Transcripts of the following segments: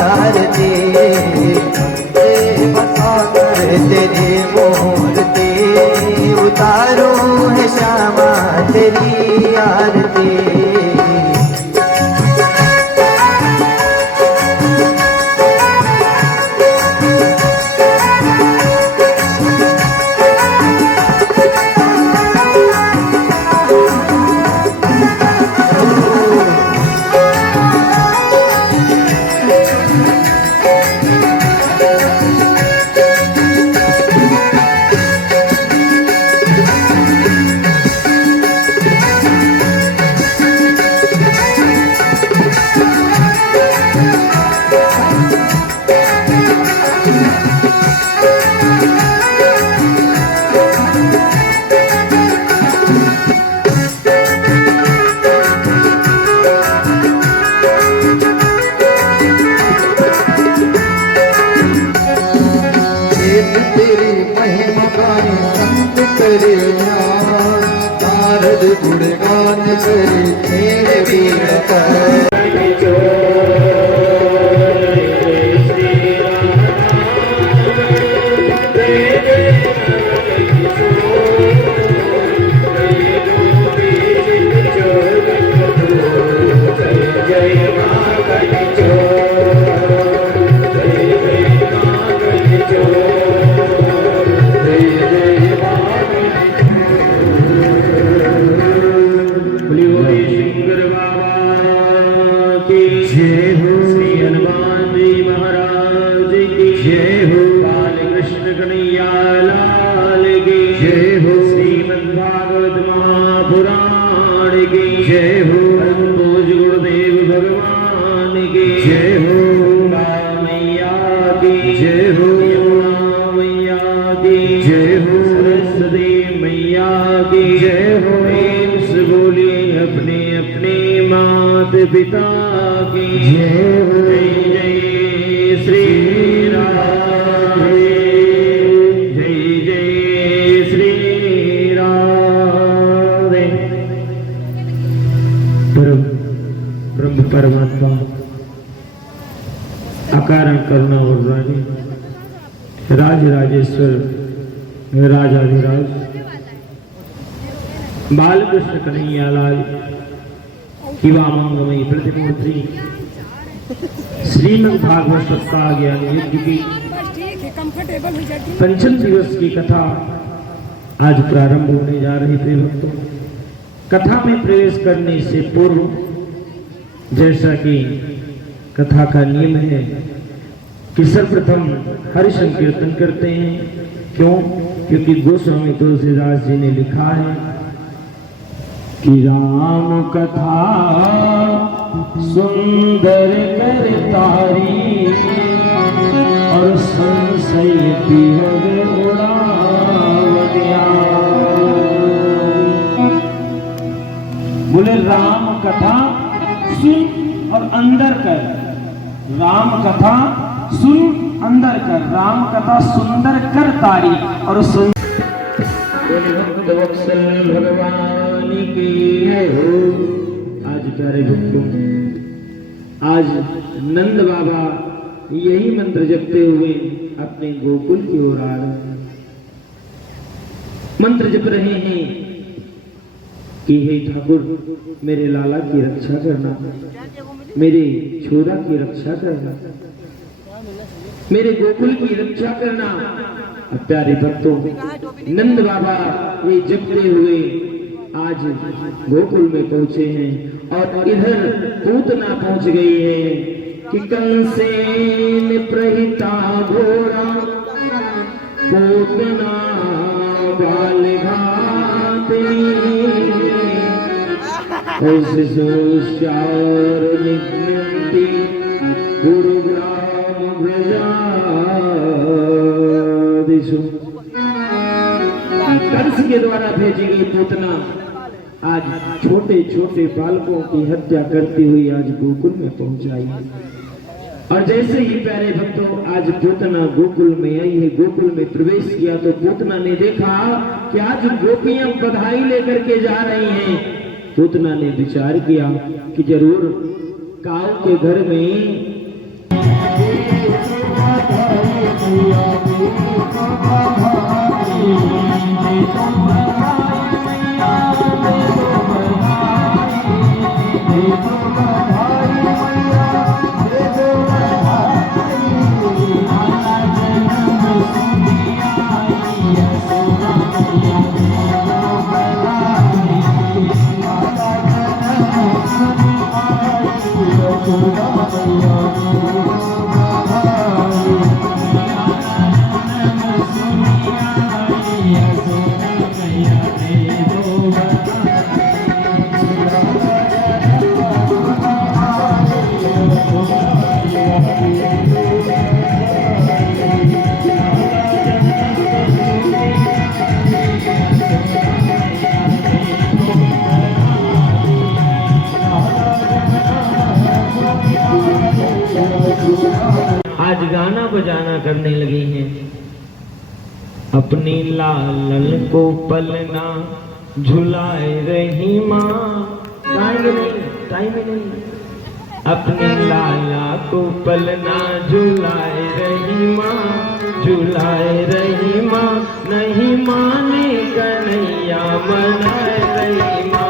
आरती तेरी मूर्ति उतारो है श्यामा तेरी आरती। नारद गुणगान करे मेरे वीर कर। पिता की जय जय श्री राम जय जय श्री राम। ब्रह्म परमात्मा अकारण करुणा और रानी राज राजेश्वर राजाधिराज बालकृष्ण कन्हैया लाल शिवामंगमयी प्रतिमूर्ति श्रीमद् भागवत सप्ताह ज्ञान यज्ञ की पंचम दिवस की कथा आज प्रारंभ होने जा रही थी भक्तों। कथा में प्रवेश करने से पूर्व जैसा कि कथा का नियम है कि सर्वप्रथम हरि संकीर्तन करते हैं। क्यों? क्योंकि गोस्वामी तुलसीदास जी ने लिखा है कि राम कथा सुंदर कर तारी और संशय विहग उड़ावदिया। बोले राम कथा सुन और अंदर कर, राम कथा सुन अंदर कर, राम कथा सुंदर कर तारी और सुन। भक्त वत्सल भगवान की हो। आज प्यारे भक्तों, आज नंद बाबा यही मंत्र जपते हुए अपने गोकुल की ओर आ रहे, मंत्र जप रहे हैं कि हे ठाकुर मेरे लाला की रक्षा करना, मेरे छोरा की रक्षा करना, मेरे गोकुल की रक्षा करना। प्यारे भक्तों, नंद बाबा ये जपते हुए आज गोकुल में पहुंचे हैं और इधर पूतना पहुंच गई है कि कंसेन प्रहिता घोरा पूतना बाल घातनी गुरुग्राम कंस के द्वारा भेजी गई पूतना आज छोटे छोटे बालकों की हत्या करती हुई आज गोकुल में पहुंचाई। और जैसे ही प्यारे भक्तों आज पूतना गोकुल में आई है, गोकुल में प्रवेश किया तो पूतना ने देखा कि आज गोपियां बधाई लेकर के जा रही हैं। पूतना ने विचार किया कि जरूर काऊ के घर में आज गाना बजाना करने लगी हैं। अपनी लालन को पलना झुलाए रही माँ, टाइम नहीं। अपनी लाला को पलना झुलाए रही माँ, झुलाए रही माँ, नहीं माने कन्हैया मनाए रही माँ।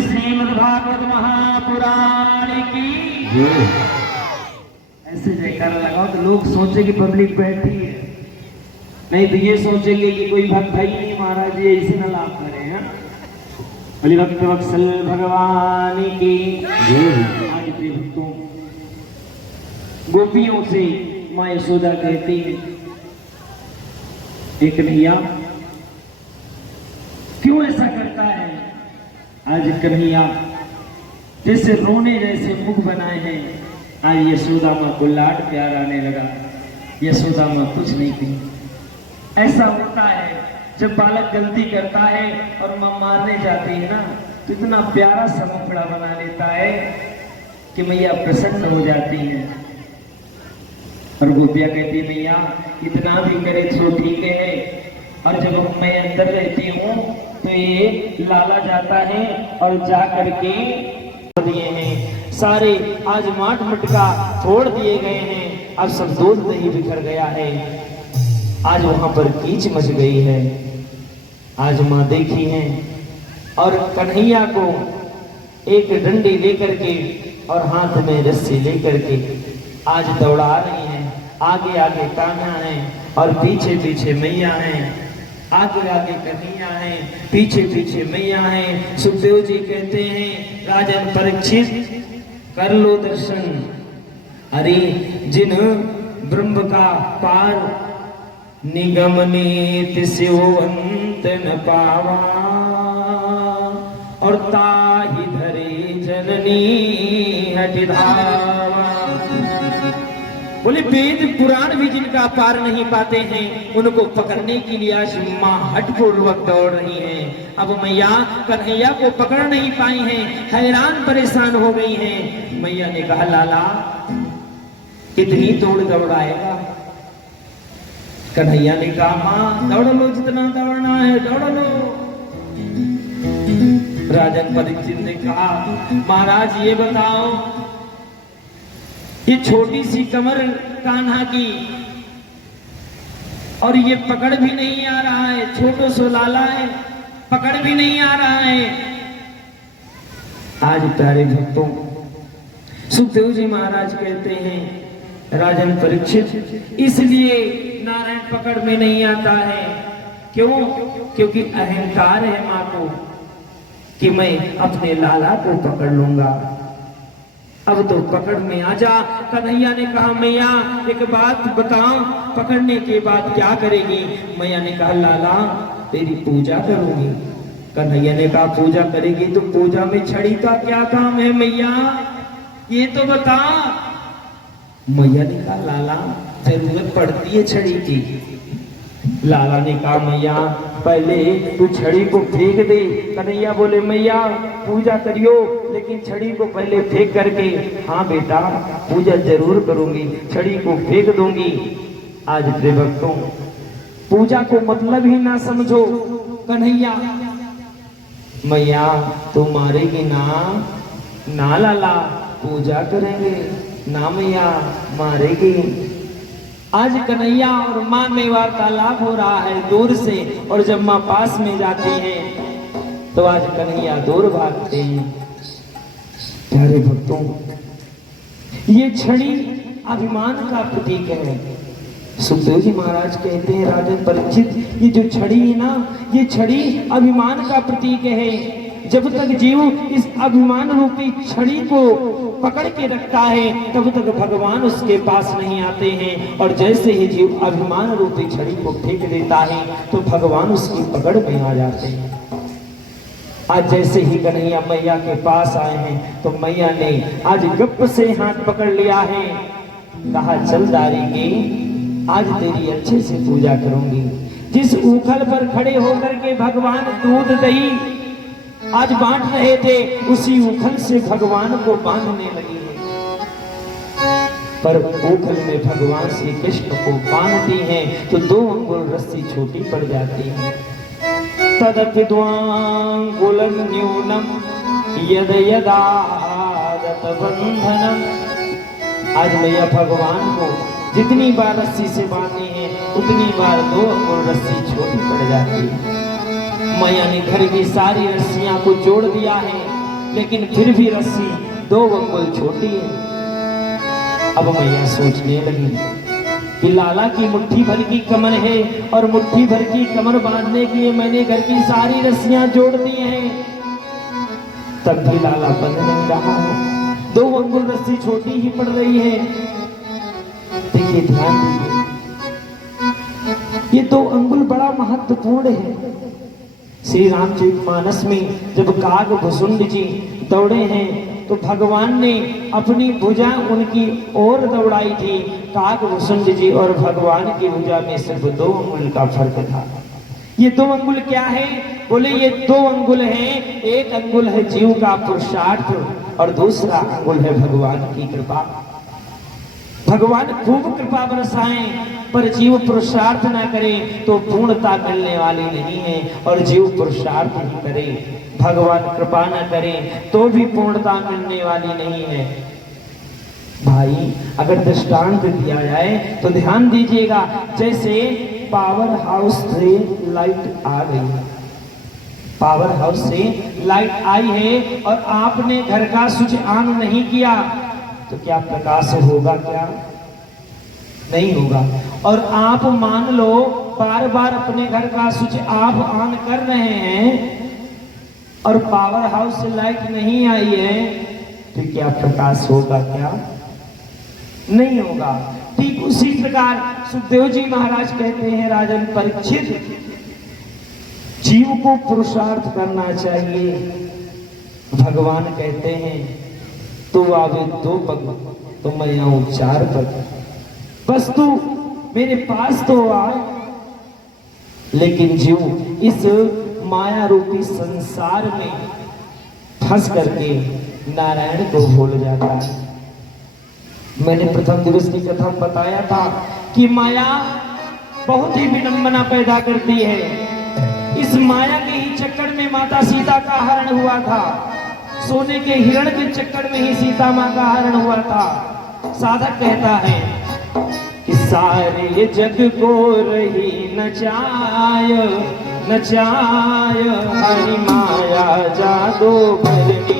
श्रीमद्भागवत महापुराण की ऐसे जयकारा लगाओ तो लोग सोचे कि पब्लिक बैठी है, नहीं तो ये सोचेंगे कि कोई भक्त भाई नहीं महाराज जी ऐसे न लाभ करे हैं। बलि भक्त वत्सल भगवान की आज प्रिय भक्तों, गोपियों से माँ यशोदा कहती है, एक कन्हैया क्यों ऐसा करता है? आज कन्हैया जैसे रोने जैसे मुख बनाए हैं, आज यशोदा माँ को लाड प्यार आने लगा। यशोदा माँ कुछ नहीं थी। ऐसा होता है जब बालक गलती करता है और माँ मारने जाती है ना, तो इतना प्यारा सा मुखड़ा बना लेता है कि मैया प्रसन्न हो जाती है। और गोपिया कहती मैया इतना भी करे तो ठीक है, और जब मैं अंदर रहती हूँ तो ये लाला जाता है और जा करके दिए हैं सारे, आज माट मटका छोड़ दिए गए हैं, अब सब दूध दही बिखर गया है, आज वहां पर कीच मच गई है। आज माँ देखी है और कन्हैया को एक डंडी लेकर के और हाथ में रस्सी लेकर के आज दौड़ा रही है। आगे आगे कान्हा है और पीछे पीछे मैया है, आगे आगे कन्हैया है, पीछे पीछे मैया है। सुखदेव जी कहते हैं राजन परीक्षित कर लो दर्शन, अरे जिन ब्रह्म का पार निगमने तिस्यो अंत न पावा, और ताहि धरे जननी हठि धावा। बोले वेद पुराण भी जिनका पार नहीं पाते हैं, उनको पकड़ने के लिए आज माँ हठपूर्वक दौड़ रही है। अब मैया कन्हैया को पकड़ नहीं पाई हैं, हैरान परेशान हो गई हैं। मैया ने कहा लाला कितनी दौड़ दौड़ाएगा? कन्हैया ने कहा माँ दौड़ लो, जितना दौड़ना है दौड़ लो। राजन परीक्षित ने कहा महाराज ये बताओ, ये छोटी सी कमर कान्हा की और ये पकड़ भी नहीं आ रहा है, छोटो सो लाला है, पकड़ भी नहीं आ रहा है, आज प्यारे भक्तों, सुखदेव जी महाराज कहते हैं राजन परीक्षित, इसलिए नारायण पकड़ में नहीं आता है। क्यों? क्योंकि अहंकार है मां को कि मैं अपने लाला को पकड़ लूंगा। अब तो पकड़ में आ जा। कन्हैया ने कहा मैया एक बात बताओ, पकड़ने के बाद क्या करेगी? मैया ने कहा लाला तेरी पूजा करूंगी। कन्हैया ने कहा पूजा करेगी तो पूजा में छड़ी का क्या काम है मैया, ये तो बता। मैया ने कहा लाला जरूरत पड़ती है छड़ी की। लाला ने कहा मैया पहले तू छड़ी को फेंक दे। कन्हैया बोले मैया पूजा करियो लेकिन छड़ी को पहले फेंक करके। हाँ बेटा पूजा जरूर करूंगी, छड़ी को फेंक दूंगी। आज प्रिय भक्तों, पूजा को मतलब ही ना समझो। कन्हैया मैया तू मारेगी ना? ना लाला पूजा करेंगे। ना मैया मारेगी। आज कन्हैया और मां में वार्तालाप हो रहा है दूर से, और जब मां पास में जाती है तो आज कन्हैया दूर भागते हैं। प्यारे भक्तों, ये छड़ी अभिमान का प्रतीक है। सुखदेव जी महाराज कहते हैं राजन परीक्षित, ये जो छड़ी है ना, ये छड़ी अभिमान का प्रतीक है। जब तक जीव इस अभिमान रूपी छड़ी को पकड़ के रखता है तब तक भगवान उसके पास नहीं आते हैं, और जैसे ही जीव अभिमान रूपी छड़ी को फेंक देता है तो भगवान उसकी पकड़ में आ जाते हैं। आज जैसे ही कन्हैया मैया के पास आए हैं तो मैया ने आज गप से हाथ पकड़ लिया है। कहा चल दारीगी, आज तेरी अच्छे से पूजा करूंगी। जिस ऊखल पर खड़े होकर के भगवान दूध दही आज बांट रहे थे, उसी उखल से भगवान को बांधने लगी है। पर उखल में भगवान श्री कृष्ण को बांधती हैं तो 2 अंगुल रस्सी छोटी पड़ जाती है। तदपि 2 अंगुलं न्यूनम यद यदादत बंधनम। आज मैया भगवान को जितनी बार रस्सी से बांधनी है उतनी बार 2 अंगुल रस्सी छोटी पड़ जाती है। मैया ने घर की सारी रस्सियां को जोड़ दिया है लेकिन फिर भी रस्सी 2 अंगुल छोटी है। अब मैया सोचने लगी कि लाला की मुट्ठी भर की कमर है और मुट्ठी भर की कमर बांधने के लिए मैंने घर की सारी रस्सियां जोड़ दी हैं, तब भी लाला बंध नहीं रहा है। 2 अंगुल रस्सी छोटी ही पड़ रही है। देखिए ध्यान दीजिए, ये 2 अंगुल बड़ा महत्वपूर्ण है। श्री रामचरितमानस में जब काग भुसुंड जी दौड़े हैं तो भगवान ने अपनी भुजा उनकी ओर दौड़ाई थी। काग भुसुंड जी और भगवान की भुजा में सिर्फ 2 अंगुल का फर्क था। ये 2 अंगुल क्या है? बोले ये 2 अंगुल हैं। एक अंगुल है जीव का पुरुषार्थ और दूसरा अंगुल है भगवान की कृपा। भगवान खूब कृपा बरसाएं पर जीव पुरुषार्थ ना करे तो पूर्णता मिलने वाली नहीं है, और जीव पुरुषार्थ ही करे, भगवान कृपा न करे तो भी पूर्णता मिलने वाली नहीं है। भाई अगर दृष्टांत दिया जाए तो ध्यान दीजिएगा, जैसे पावर हाउस से लाइट आ गई है, पावर हाउस से लाइट आई है और आपने घर का स्विच ऑन नहीं किया तो क्या प्रकाश होगा? क्या नहीं होगा। और आप मान लो बार बार अपने घर का स्विच आप ऑन कर रहे हैं और पावर हाउस से लाइट नहीं आई है तो क्या प्रकाश होगा? क्या नहीं होगा। ठीक उसी प्रकार सुखदेव जी महाराज कहते हैं राजन परीक्षित, जीव को पुरुषार्थ करना चाहिए। भगवान कहते हैं तो आवे 2 पग तो मैं आऊं 4 पग, बस तू मेरे पास तो आ। लेकिन जीव इस माया रूपी संसार में फंस करके नारायण को भूल जाता है। मैंने प्रथम दिवस की कथा बताया था कि माया बहुत ही विडंबना पैदा करती है। इस माया के ही चक्कर में माता सीता का हरण हुआ था। सोने के हिरण के चक्कर में ही सीता मां का हरण हुआ था। साधक कहता है कि सारे जग को रही नचाय नचाय हरि माया जादू भरनी।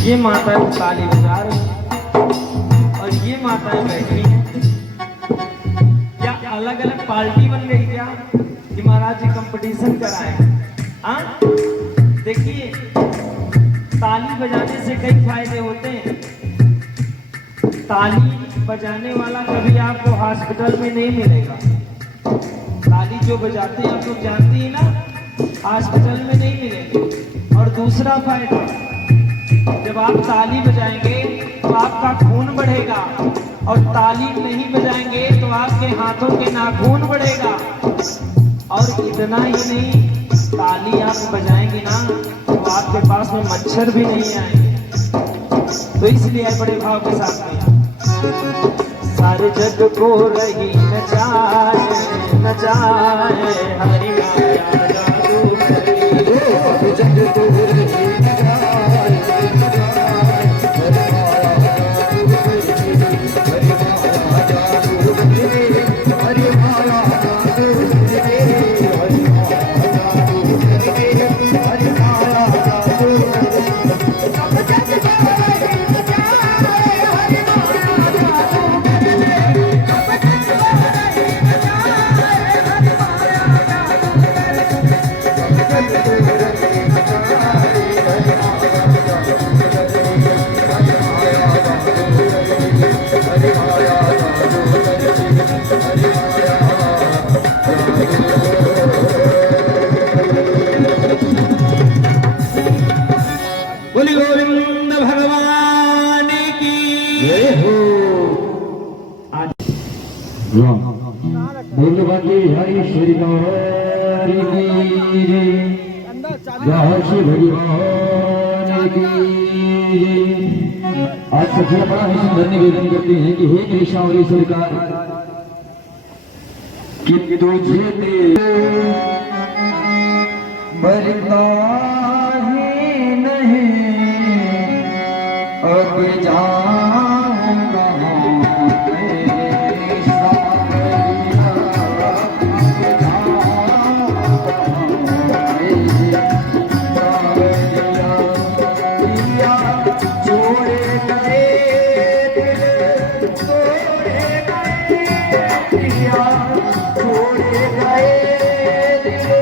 ये माता ताली बजा रही है और ये माताएं बैठी हैं। क्या अलग अलग पार्टी बन गई क्या कि महाराज जी कंपटीशन कराए? हाँ, देखिए ताली बजाने से कई फायदे होते हैं। ताली बजाने वाला कभी आपको हॉस्पिटल में नहीं मिलेगा। ताली जो बजाते हैं आप लोग जानते हैं ना, हॉस्पिटल में नहीं मिलेंगे। और दूसरा फायदा, जब आप ताली बजाएंगे तो आपका खून बढ़ेगा, और ताली नहीं बजाएंगे तो आपके हाथों के नाखून बढ़ेगा। और इतना ही नहीं, ताली आप बजाएंगे ना तो आपके पास में मच्छर भी नहीं आएंगे। तो इसलिए बड़े भाव के साथ में सारे जग को रही नचाए नचाए हरि माया जादू करे, जग को रही गोविंद भगवान की बोल बाकी हरि श्री हरि की जय श्री भगवान की। आज सखियां बड़ा ही सुंदर निवेदन करती हैं कि हे कृष्ण सरकार कि तुझे मरता ही नहीं अब जाऊंगा छोड़े गए